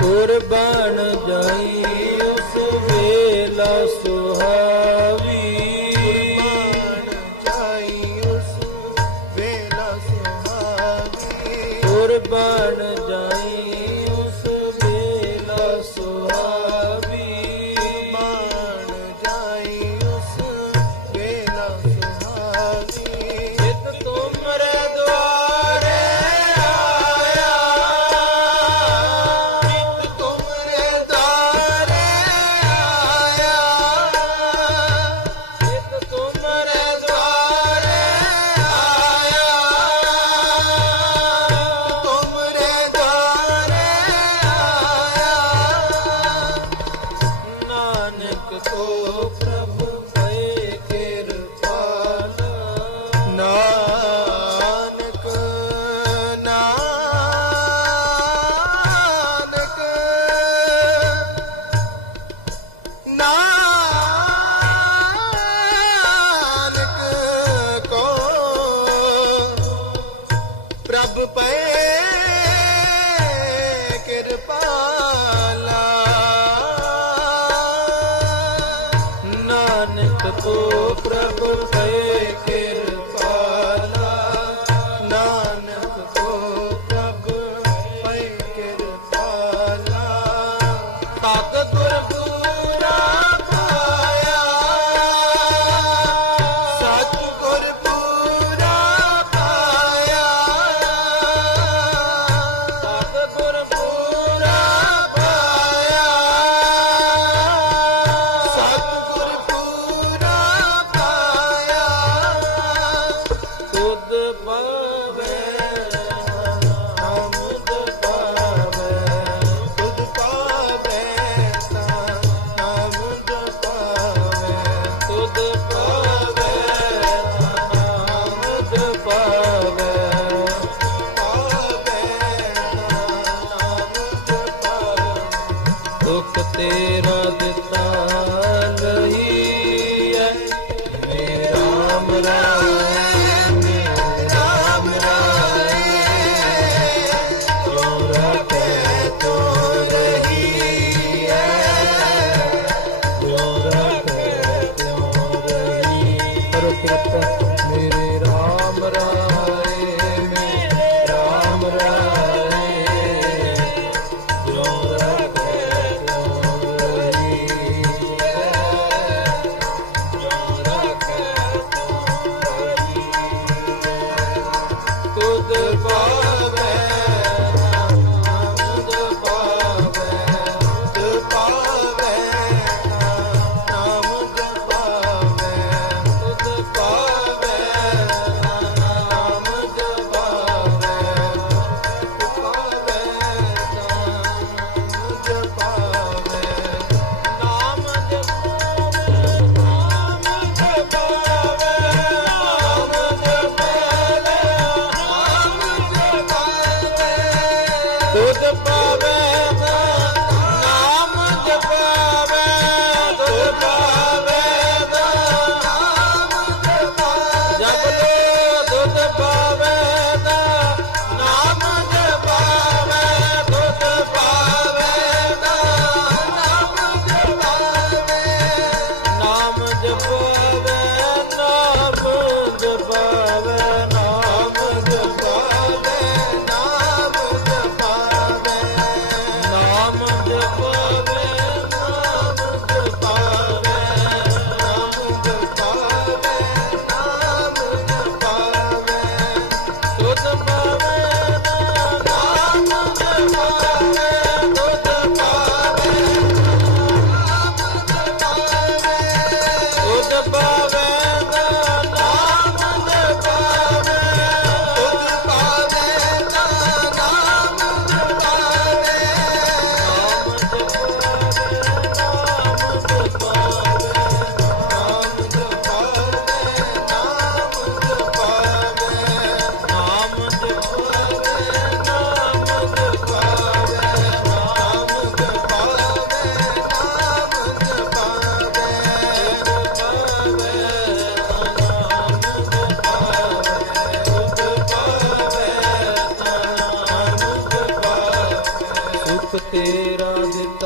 ਕੁਰਬਾਨ ਜਾਈ ਉਸ ਵੇਲਾ ਸੁਹਾਵੀ। ਕੁਰਬਾਨ ਜਾਈ नानक को को प्रभु now. ਸੁਖ ਤੇਰਾ ਦਿੱਤਾ